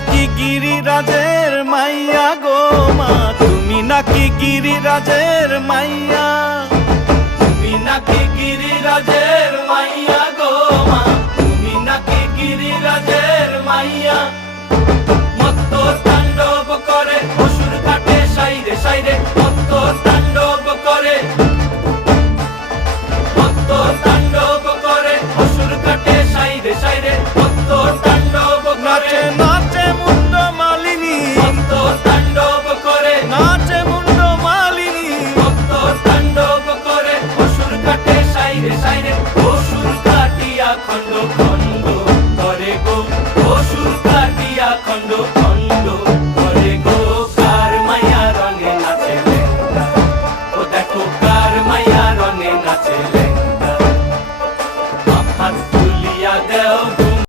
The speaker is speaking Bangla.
নাকি গিরিরাজের মাইয়া গো মা, তুমি নাকি গিরিরাজের মাইয়া, তুমি নাকি গিরিরাজের মাইয়া গো মা, তুমি নাকি গিরিরাজের মাইয়া। মত্ত তাণ্ডব করে অসুর ঘাটে সাইরে সাইরে, মত্ত তাণ্ডব করে, মত্ত তাণ্ডব করে অসুর ঘাটে সাইরে সাইরে, মত্ত তাণ্ডব করে। নাচে মুন্ড মালিনী, মত্ত তাণ্ডব করে, নাচে মুন্ড মালিনী, মত্ত তাণ্ডব করে অসুর ঘাটে সাইরে সাইরে। অসুর কাটিয়া খণ্ড খণ্ড করে গো, অসুর কাটিয়া খণ্ড